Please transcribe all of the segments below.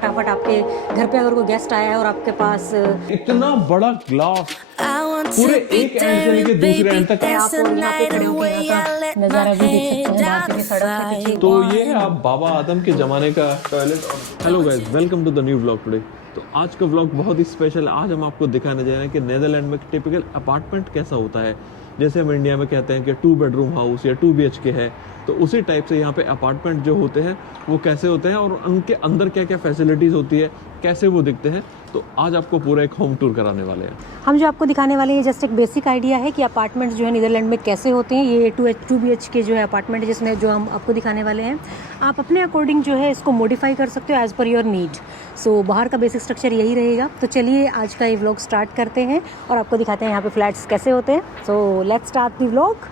फटाफट आपके घर पे अगर कोई गेस्ट आया है और आपके पास इतना बड़ा ग्लास पूरे एक एंड से लेके दूसरे एंड तक आप और यहाँ पे खड़े होकर यहाँ का नज़ारा भी देख सकते हैं। बाहर की सड़क है पीछे। तो ये है आप बाबा आदम के जमाने का toilet. Hello guys, welcome to the new vlog today. तो आज का व्लॉग बहुत ही स्पेशल है। आज हम आपको दिखाने जा रहे हैं कि नीदरलैंड में टिपिकल अपार्टमेंट कैसा होता है। जैसे हम इंडिया में कहते हैं कि 2 बेडरूम हाउस या 2 BHK है, तो उसी टाइप से यहाँ पे अपार्टमेंट जो होते हैं वो कैसे होते हैं और उनके अंदर क्या क्या फैसिलिटीज़ होती है, कैसे वो दिखते हैं। तो आज आपको पूरा एक होम टूर कराने वाले हैं। हम जो आपको दिखाने वाले हैं जस्ट एक बेसिक आइडिया है कि अपार्टमेंट्स जो है नीदरलैंड में कैसे होते हैं। ये 2 BHK जो है अपार्टमेंट जिसमें जो हम आपको दिखाने वाले हैं, आप अपने अकॉर्डिंग जो है इसको मॉडिफाई कर सकते हो एज़ पर योर नीड। सो बाहर का बेसिक स्ट्रक्चर यही रहेगा। तो चलिए आज का ये व्लॉग स्टार्ट करते हैं और आपको दिखाते हैं यहाँ पे फ्लैट्स कैसे होते हैं। So let's start the vlog.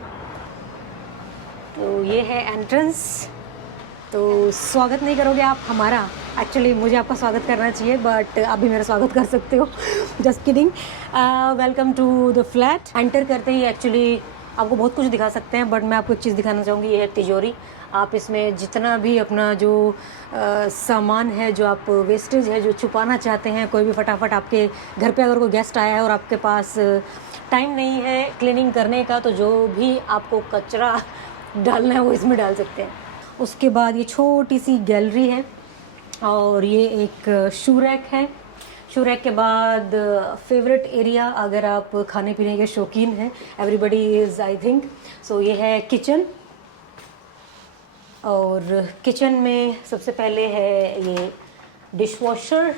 तो ये है एंट्रेंस। तो स्वागत नहीं करोगे आप हमारा, एक्चुअली मुझे आपका स्वागत करना चाहिए बट आप भी मेरा स्वागत कर सकते हो। Just kidding. Welcome to the flat. Enter करते ही एक्चुअली आपको बहुत कुछ दिखा सकते हैं बट मैं आपको एक चीज़ दिखाना चाहूँगी। ये है तिजोरी। आप इसमें जितना भी अपना जो सामान है, जो आप वेस्टेज है, जो छुपाना चाहते हैं, कोई भी फटाफट आपके घर पे अगर कोई गेस्ट आया है और आपके पास टाइम नहीं है क्लीनिंग करने का, तो जो भी आपको कचरा डालना है वो इसमें डाल सकते हैं। उसके बाद ये छोटी सी गैलरी है और ये एक शू रैक है। शू रैक के बाद फेवरेट एरिया, अगर आप खाने पीने के शौकीन हैं, एवरीबडी इज़ आई थिंक, सो ये है किचन। और किचन में सबसे पहले है ये डिश वॉशर।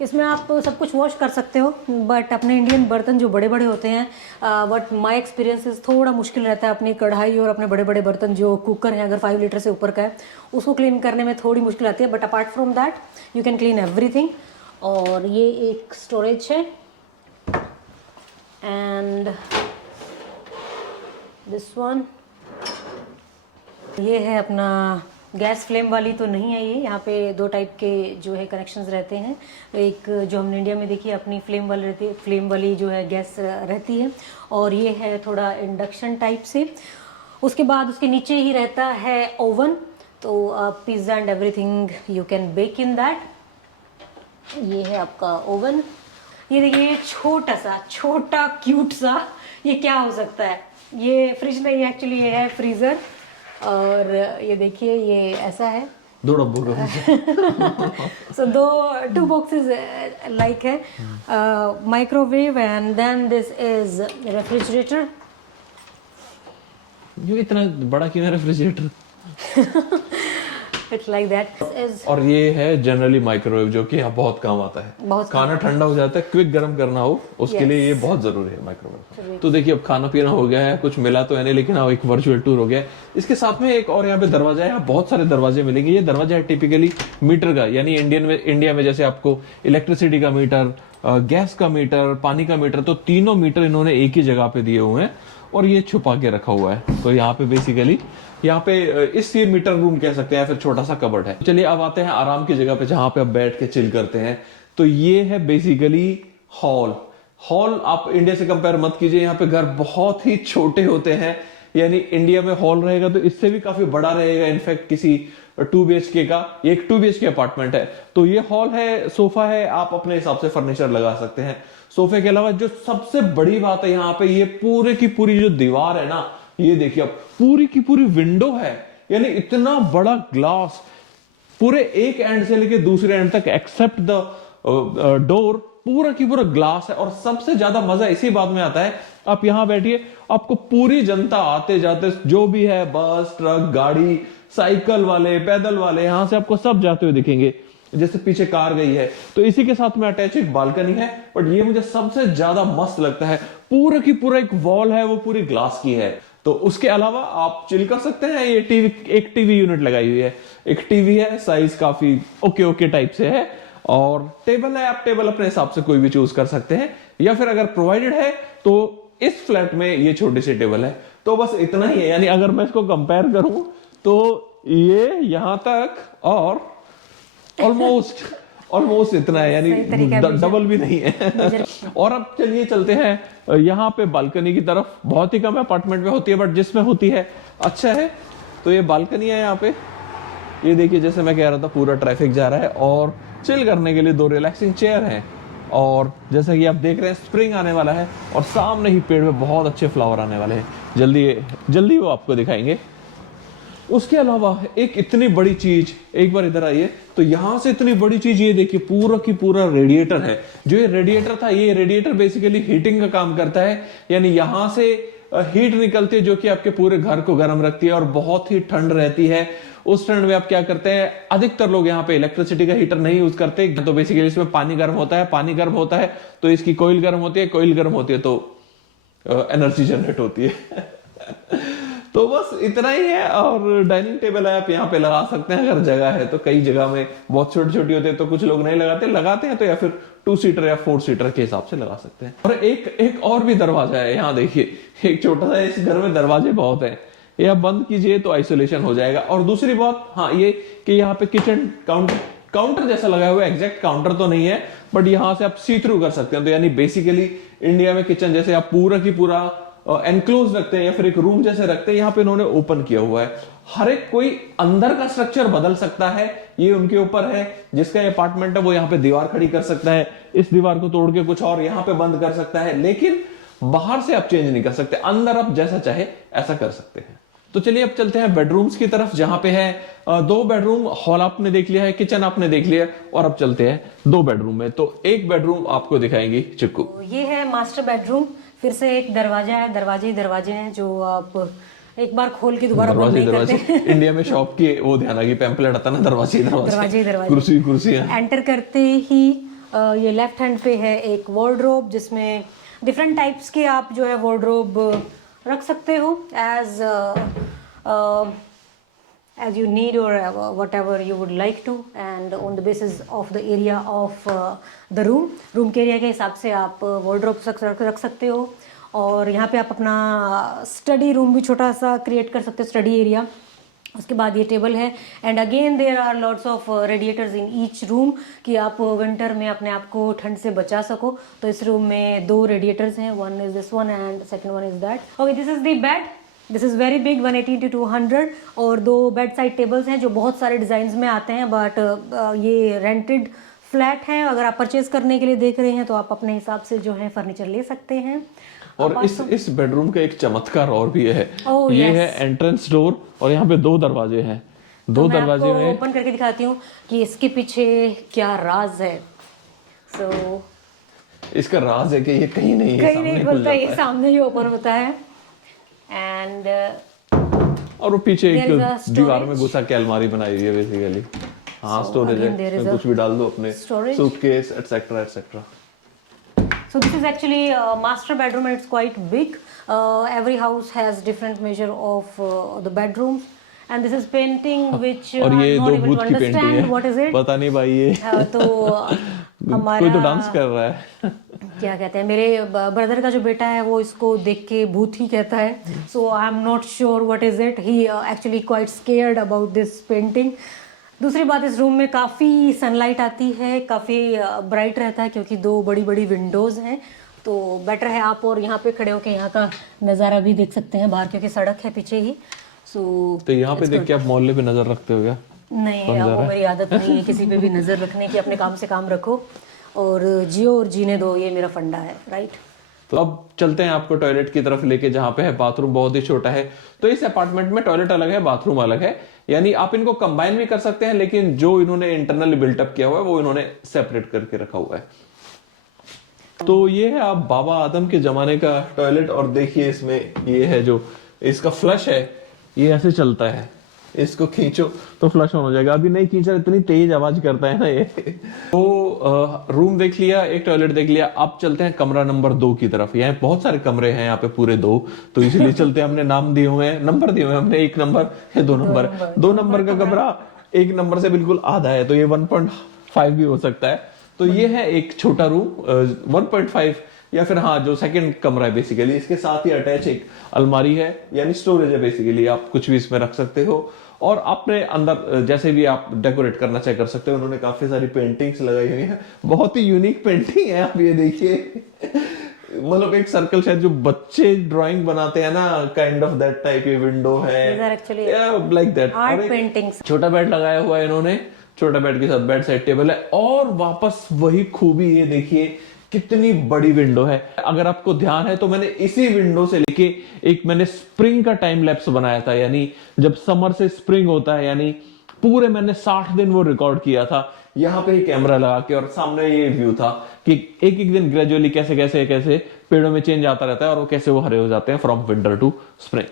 इसमें आप सब कुछ वॉश कर सकते हो बट अपने इंडियन बर्तन जो बड़े बड़े होते हैं, बट माय एक्सपीरियंस थोड़ा मुश्किल रहता है अपनी कढ़ाई और अपने बड़े बड़े बर्तन जो कुकर हैं, अगर 5 लीटर से ऊपर का है, उसको क्लीन करने में थोड़ी मुश्किल आती है। But apart from that you can clean everything. और ये एक स्टोरेज है एंड दिस वन, ये है अपना गैस फ्लेम वाली तो नहीं है ये। यहाँ पे 2 टाइप के जो है कनेक्शंस रहते हैं। एक जो हमने इंडिया में देखी अपनी फ्लेम वाली रहती है, फ्लेम वाली जो है गैस रहती है, और ये है थोड़ा इंडक्शन टाइप से। उसके बाद उसके नीचे ही रहता है ओवन, तो आप pizza and everything you can bake in that. ये है आपका ओवन। ये देखिए छोटा क्यूट सा, ये क्या हो सकता है? ये फ्रिज नहीं है एक्चुअली, ये है फ्रीज़र। और ये देखिए ये ऐसा है, 2 डब्बों का। सो 2 बॉक्सेस लाइक है। Microwave and then this is refrigerator. ये इतना बड़ा क्यों है refrigerator? It's like that is. और ये है जनरली माइक्रोवेव, जो कि यहाँ बहुत काम आता है। खाना ठंडा हो जाता है, क्विक गर्म करना हो उसके लिए ये बहुत जरूरी है माइक्रोवेव। तो देखिए अब खाना पीना हो गया है, कुछ मिला तो है नहीं, लेकिन हाँ एक वर्चुअल टूर हो गया है। इसके साथ में एक और यहाँ पे दरवाजा है। यहाँ बहुत सारे दरवाजे मिलेंगे। ये दरवाजा है टिपिकली मीटर का, यानी इंडिया में जैसे आपको इलेक्ट्रिसिटी का मीटर, गैस का मीटर, पानी का मीटर, तो तीनों मीटर इन्होंने एक ही जगह पे दिए हुए हैं और ये छुपा के रखा हुआ है। तो यहाँ पे बेसिकली यहाँ पे इस ये मीटर रूम कह सकते हैं, फिर छोटा सा कबर्ड है। चलिए अब आते हैं आराम की जगह पे, जहां पे आप बैठ के चिल करते हैं। तो ये है बेसिकली हॉल। आप इंडिया से कंपेयर मत कीजिए, यहाँ पे घर बहुत ही छोटे होते हैं। यानी इंडिया में हॉल रहेगा तो इससे भी काफी बड़ा रहेगा, इनफैक्ट किसी 2 BHK का। ये एक 2 BHK अपार्टमेंट है। तो ये हॉल है, सोफा है, आप अपने हिसाब से फर्नीचर लगा सकते हैं। सोफे के अलावा जो सबसे बड़ी बात है यहाँ पे, ये पूरे की पूरी जो दीवार है ना, ये देखिए अब पूरी की पूरी विंडो है। यानी इतना बड़ा ग्लास पूरे एक एंड से लेके दूसरे एंड तक, एक्सेप्ट द डोर, पूरा की पूरा ग्लास है। और सबसे ज्यादा मजा इसी बात में आता है, आप यहां बैठिए, आपको पूरी जनता आते जाते जो भी है, बस, ट्रक, गाड़ी, साइकिल वाले, पैदल वाले, यहां से आपको सब जाते हुए दिखेंगे। जैसे पीछे कार गई है, तो इसी के साथ में अटैच एक बालकनी है। बट ये मुझे सबसे ज्यादा मस्त लगता है, पूरा की पूरा एक वॉल है वो पूरी ग्लास की है। तो उसके अलावा आप चिल कर सकते हैं। ये एक टीवी यूनिट लगाई हुई है, एक टीवी है, साइज काफी ओके टाइप से है। और टेबल है, आप टेबल अपने हिसाब से कोई भी चूज कर सकते हैं, या फिर अगर प्रोवाइडेड है तो इस फ्लैट में ये छोटी सी टेबल है। तो बस इतना ही है। यानी अगर मैं इसको कंपेयर करूं तो ये यहां तक और ऑलमोस्ट इतना है, यानी डबल भी नहीं है। और अब चलिए चलते हैं यहाँ पे बालकनी की तरफ। बहुत ही कम अपार्टमेंट में होती है बट जिसमें होती है अच्छा है। तो ये बालकनी है यहाँ पे, ये देखिए जैसे मैं कह रहा था पूरा ट्रैफिक जा रहा है और चिल करने के लिए 2 रिलैक्सिंग चेयर हैं। और जैसा कि आप देख रहे हैं स्प्रिंग आने वाला है और सामने ही पेड़ में बहुत अच्छे फ्लावर आने वाले हैं, जल्दी जल्दी वो आपको दिखाएंगे। उसके अलावा एक इतनी बड़ी चीज, एक बार इधर आइए, तो यहां से इतनी बड़ी चीज ये देखिए पूरा की पूरा रेडिएटर है। जो ये रेडिएटर था, ये रेडिएटर बेसिकली हीटिंग का काम करता है, यानी यहां से हीट निकलती है जो कि आपके पूरे घर को गर्म रखती है और बहुत ही ठंड रहती है। उस ठंड में आप क्या करते हैं, अधिकतर लोग यहाँ पे इलेक्ट्रिसिटी का हीटर नहीं यूज करते, तो बेसिकली इसमें पानी गर्म होता है, पानी गर्म होता है तो इसकी कोयल गर्म होती है, कोयल गर्म होती है तो एनर्जी जनरेट होती है। तो बस इतना ही है। और डाइनिंग टेबल है, आप यहाँ पे लगा सकते हैं अगर जगह है तो। कई जगह में बहुत छोटी छोटी होती है तो कुछ लोग नहीं लगाते हैं तो या फिर 2 सीटर या 4 सीटर के हिसाब से लगा सकते हैं। और एक और भी दरवाजा है, यहाँ देखिए एक छोटा सा, इस घर में दरवाजे बहुत है, ये आप बंद कीजिए तो आइसोलेशन हो जाएगा। और दूसरी बात हाँ ये कि यहाँ पे किचन काउंटर जैसा लगा हुआ है, एग्जैक्ट काउंटर तो नहीं है बट यहाँ से आप सी थ्रू कर सकते हैं। तो यानी बेसिकली इंडिया में किचन जैसे आप पूरा की पूरा एनक्लोज रखते हैं या फिर एक रूम जैसे रखते हैं, यहाँ पे इन्होंने ओपन किया हुआ है। हर एक कोई अंदर का स्ट्रक्चर बदल सकता है, ये उनके ऊपर है। जिसका अपार्टमेंट है वो यहाँ पे दीवार खड़ी कर सकता है, इस दीवार को तोड़ के कुछ और यहाँ पे बंद कर सकता है, लेकिन बाहर से आप चेंज नहीं कर सकते, अंदर आप जैसा चाहे ऐसा कर सकते हैं। तो चलिए अब चलते हैं बेडरूम्स की तरफ, जहां पे है 2 बेडरूम, हॉल आपने देख लिया है, किचन आपने देख लिया, और अब चलते हैं 2 बेडरूम में। तो एक बेडरूम आपको दिखाएंगी चिक्कू। ये है मास्टर बेडरूम। फिर से एक दरवाजा है, दरवाजे हैं जो आप एक बार खोल के दोबारा बंद नहीं करते। इंडिया में शॉप की वो ध्यान आ गई, पैम्पलेट आता ना, दरवाजे कुर्सी है। एंटर करते ही ये लेफ्ट हैंड पे है एक वार्डरोब, जिसमें डिफरेंट टाइप्स के आप जो है वार्डरोब रख सकते हो as you need or whatever you would like to, and on the basis of the area of the room के एरिया के हिसाब से आप वार्डरोब रख सकते हो। और यहाँ पे आप अपना स्टडी रूम भी छोटा सा क्रिएट कर सकते हो, स्टडी एरिया। उसके बाद ये टेबल है, and again there are lots of radiators in each room कि आप विंटर में अपने आप को ठंड से बचा सको। तो इस रूम में 2 रेडिएटर्स हैं, one is this one and second one is that. Okay, this is the bed, this is very big 180x200, और 2 बेड साइड टेबल्स हैं जो बहुत सारे डिज़ाइंस में आते हैं, बट ये रेंटेड फ्लैट है। अगर आप परचेज करने के लिए देख रहे हैं तो आप अपने हिसाब से जो है फर्नीचर ले सकते हैं। और इस बेडरूम का एक चमत्कार और भी है, ये है एंट्रेंस डोर, और यहाँ पे 2 दरवाजे हैं। 2 दरवाजे में ओपन करके दिखाती हूँ कि इसके पीछे क्या राज है। इसका राज है कि ये कहीं नहीं खुलता, ये सामने ही ओपन होता है। एंड और वो पीछे एक दीवार में घुसा के अलमारी बनाई हुई है बेसिकली। हाँ, स्टोरेज है, कुछ भी डाल दो अपने, suitcase etcetera etcetera. So this is actually a master bedroom and it's quite big. Every house has different measure of the bedrooms, and this is painting which और ये not 2 able भूत to की पेंटिंग understand है, what is it. पता नहीं भाई ये तो हमारा कोई तो डांस कर रहा है। क्या कहते हैं, मेरे ब्रदर का जो बेटा है वो इसको देख के भूत ही कहता है। So I am not sure what is it. He actually quite scared about this painting. दूसरी बात, इस रूम में काफ़ी सनलाइट आती है, काफ़ी ब्राइट रहता है क्योंकि 2 बड़ी बड़ी विंडोज़ हैं। तो बेटर है आप और यहाँ पे खड़े होकर यहाँ का नज़ारा भी देख सकते हैं बाहर, क्योंकि सड़क है पीछे ही। तो यहाँ पे देख के आप मोहल्ले पे नजर रखते हो क्या? नहीं, वो मेरी आदत नहीं है किसी पे भी नज़र रखने की। अपने काम से काम रखो और जियो और जीने दो, ये मेरा फंडा है, राइट। तो अब चलते हैं आपको टॉयलेट की तरफ लेके, जहाँ पे है बाथरूम बहुत ही छोटा है। तो इस अपार्टमेंट में टॉयलेट अलग है, बाथरूम अलग है, यानी आप इनको कंबाइन भी कर सकते हैं, लेकिन जो इन्होंने इंटरनली बिल्टअप किया हुआ है वो इन्होंने सेपरेट करके रखा हुआ है। तो ये है आप बाबा आदम के जमाने का टॉयलेट, और देखिए इसमें ये है जो इसका फ्लश है, ये ऐसे चलता है, इसको खींचो तो फ्लश ऑन हो जाएगा। अभी नहीं खींचा, इतनी तेज आवाज करता है ना ये। तो रूम देख लिया, एक टॉयलेट देख लिया, अब चलते हैं कमरा नंबर 2 की तरफ। यहाँ बहुत सारे कमरे हैं यहाँ पे, पूरे 2, तो इसलिए चलते हैं। हमने नाम दिए हुए हैं, नंबर दिए हुए हैं हमने, 1 नंबर या 2 नंबर। 2 नंबर का कमरा 1 नंबर से बिल्कुल आधा है, तो ये 1.5 भी हो सकता है। तो ये है एक छोटा रूम 1.5, या फिर हाँ जो सेकंड कमरा है बेसिकली, इसके साथ ही अटैच एक अलमारी है, यानी स्टोरेज है बेसिकली, आप कुछ भी इसमें रख सकते हो। और अपने अंदर जैसे भी आप डेकोरेट करना चाहे कर सकते हो। उन्होंने काफी सारी पेंटिंग्स लगाई हुई हैं, बहुत ही यूनिक पेंटिंग है, आप ये देखिए। मतलब एक सर्कल शायद जो बच्चे ड्राइंग बनाते हैं ना, काइंड ऑफ दैट टाइप ये विंडो है, actually like that. Art paintings. छोटा बेड लगाया हुआ है इन्होंने, छोटा बेड के साथ बेड साइड टेबल है, और वापस वही खूबी, ये देखिए कितनी बड़ी विंडो है। अगर आपको ध्यान है तो मैंने इसी विंडो से लेके एक मैंने स्प्रिंग का टाइम लैप्स बनाया था, यानी जब समर से स्प्रिंग होता है, यानी पूरे मैंने 60 दिन वो रिकॉर्ड किया था यहाँ पे ही कैमरा लगा के, और सामने ये व्यू था कि एक एक दिन ग्रेजुअली कैसे कैसे कैसे पेड़ों में चेंज आता रहता है और वो कैसे वो हरे हो जाते हैं फ्रॉम विंटर टू स्प्रिंग।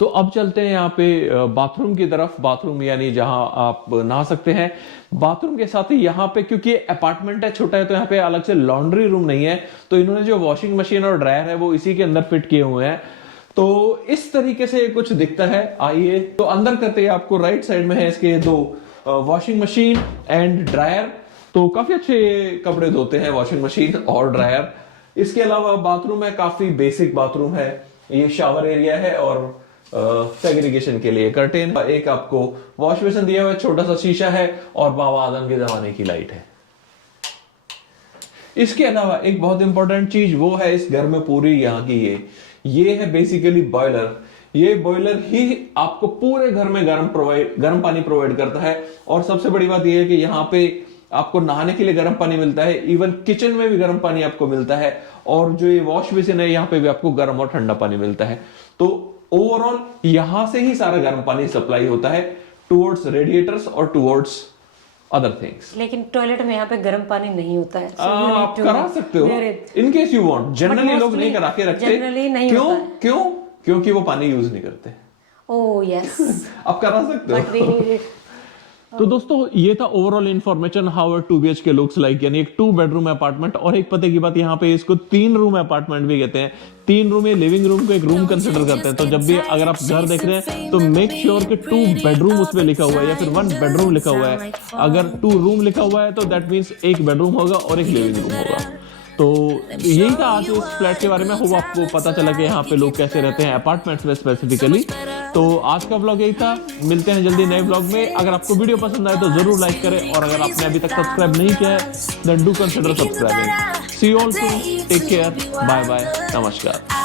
तो अब चलते हैं यहाँ पे बाथरूम की तरफ। बाथरूम यानी जहां आप नहा सकते हैं। बाथरूम के साथ ही यहाँ पे, क्योंकि अपार्टमेंट है, छोटा है, तो यहाँ पे अलग से लॉन्ड्री रूम नहीं है, तो इन्होंने जो वॉशिंग मशीन और ड्रायर है वो इसी के अंदर फिट किए हुए हैं। तो इस तरीके से कुछ दिखता है। आइए तो अंदर करते हैं। आपको राइट साइड में है इसके दो वॉशिंग मशीन एंड ड्रायर, तो काफी अच्छे कपड़े धोते हैं वॉशिंग मशीन और ड्रायर। इसके अलावा बाथरूम है, काफी बेसिक बाथरूम है। ये शावर एरिया है और सेग्रीगेशन के लिए कर्टेन, एक आपको वॉश बेसिन दिया हुआ है, छोटा सा शीशा है, और बाबा आदम के जमाने की लाइट है। इसके अलावा एक बहुत इंपॉर्टेंट चीज वो है इस घर में पूरी यहाँ की, ये है बेसिकली बॉयलर। ये बॉयलर ही आपको पूरे घर में गर्म पानी प्रोवाइड करता है। और सबसे बड़ी बात यह है कि यहाँ पे आपको नहाने के लिए गर्म पानी मिलता है, इवन किचन में भी गर्म पानी आपको मिलता है, और जो ये वॉश बेसिन है यहाँ पे भी आपको गर्म और ठंडा पानी मिलता है। तो ओवरऑल यहां से ही सारा गर्म पानी सप्लाई होता है टुवर्ड्स रेडिएटर्स और टुवर्ड्स अदर थिंग्स। लेकिन टॉयलेट में यहाँ पे गर्म पानी नहीं होता है। आप करा सकते हो in case you want. Generally लोग नहीं करा के रखते। क्यों? क्योंकि वो पानी यूज नहीं करते। ओह यस आप करा सकते हो। तो दोस्तों ये था overall information how a 2 BHK looks like, यानी एक 2 बेडरूम अपार्टमेंट। और एक पते की बात, यहाँ पे इसको 3 रूम अपार्टमेंट भी कहते हैं। 3 रूम, ये लिविंग रूम को एक रूम कंसिडर करते हैं। तो जब भी अगर आप घर देख रहे हैं तो मेक श्योर कि 2 बेडरूम उसमें लिखा हुआ है या फिर 1 बेडरूम लिखा हुआ है। अगर 2 रूम लिखा हुआ है तो दैट मीन्स 1 बेडरूम होगा और 1 लिविंग रूम होगा। तो यही था आज इस फ्लैट के बारे में। होप आपको पता चला कि यहाँ पे लोग कैसे रहते हैं अपार्टमेंट्स में स्पेसिफिकली। तो आज का ब्लॉग यही था। मिलते हैं जल्दी नए ब्लॉग में। अगर आपको वीडियो पसंद आए तो जरूर लाइक करें, और अगर आपने अभी तक सब्सक्राइब नहीं किया है then do consider subscribing. See you all soon, take care, bye bye, नमस्कार।